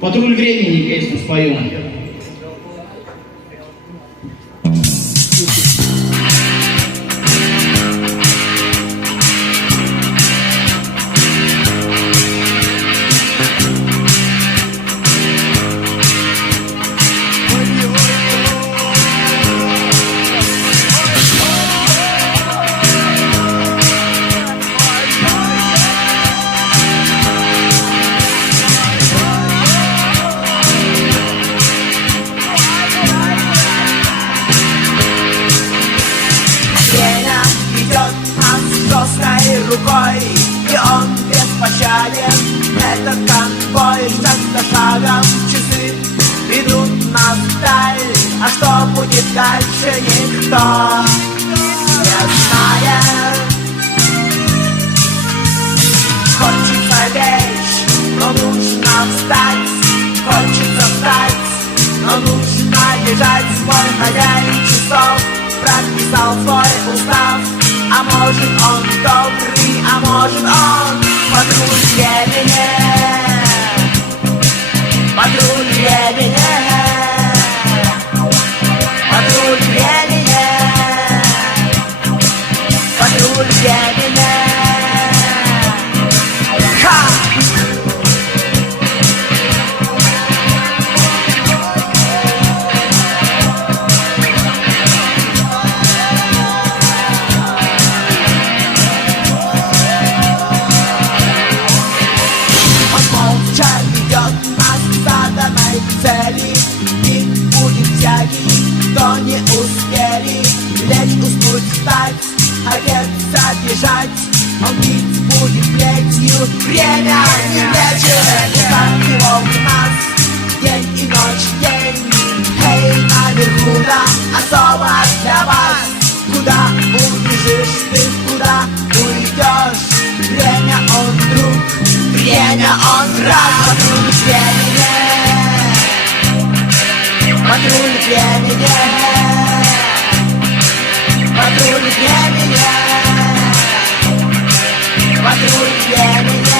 Патруль времени песню споем. Рукой, и он беспощаден. Это конвой, шаг за шагом часы ведут нас вдаль. А что будет дальше, никто не знает. Хочется лечь, но нужно встать. Хочется встать, но нужно лежать. Свой хозяин часов прописал свой устав. А может он добрый, а может он патруль времени. Патруль времени. Патруль времени. Патруль времени. Ха! Цели и будет всякий, кто не успели лечь, уснуть, встать, одеться, бежать. Он бить будет плетью, время не лечит. Как его в нас день и ночь, день. Эй, наверху, да, особо для вас. Куда убежишь ты, куда уйдешь? Время он друг, время он враг. Патруль времени. Патруль времени. Патруль времени. Патруль времени. Патруль времени.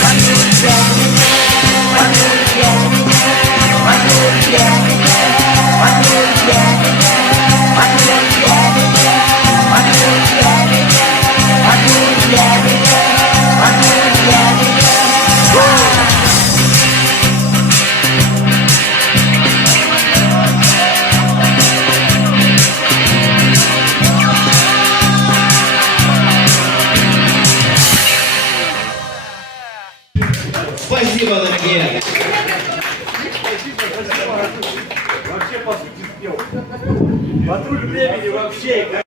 Патруль времени. Патруль времени. Патруль времени. Патруль времени. Патруль времени. Патруль времени. Патруль времени. Спасибо, дорогие. Вообще, по сути, спел. Патруль времени вообще.